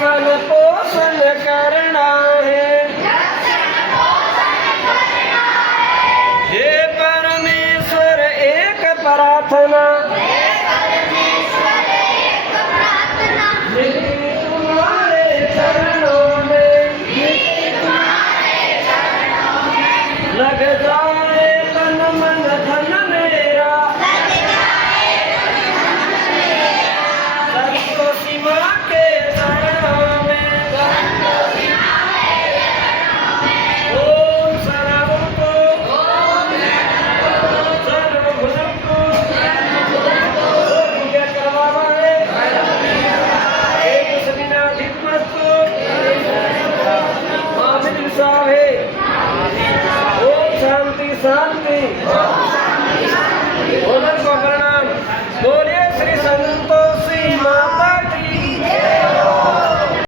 रक्षण पोषण करना है। हे परमेश्वर एक प्रार्थना, मेरी तुम्हारे चरणों में लग जाए तन मन धन मेरा, संतोषी माँ के चरणों में। ओम सर्वं को सर्वभूतं को पूजा करवावे, एक सविनाधिपमस्तु आमिर साहे। ओम शांति शांति। भोजन को प्रणाम। बोलिए श्री संत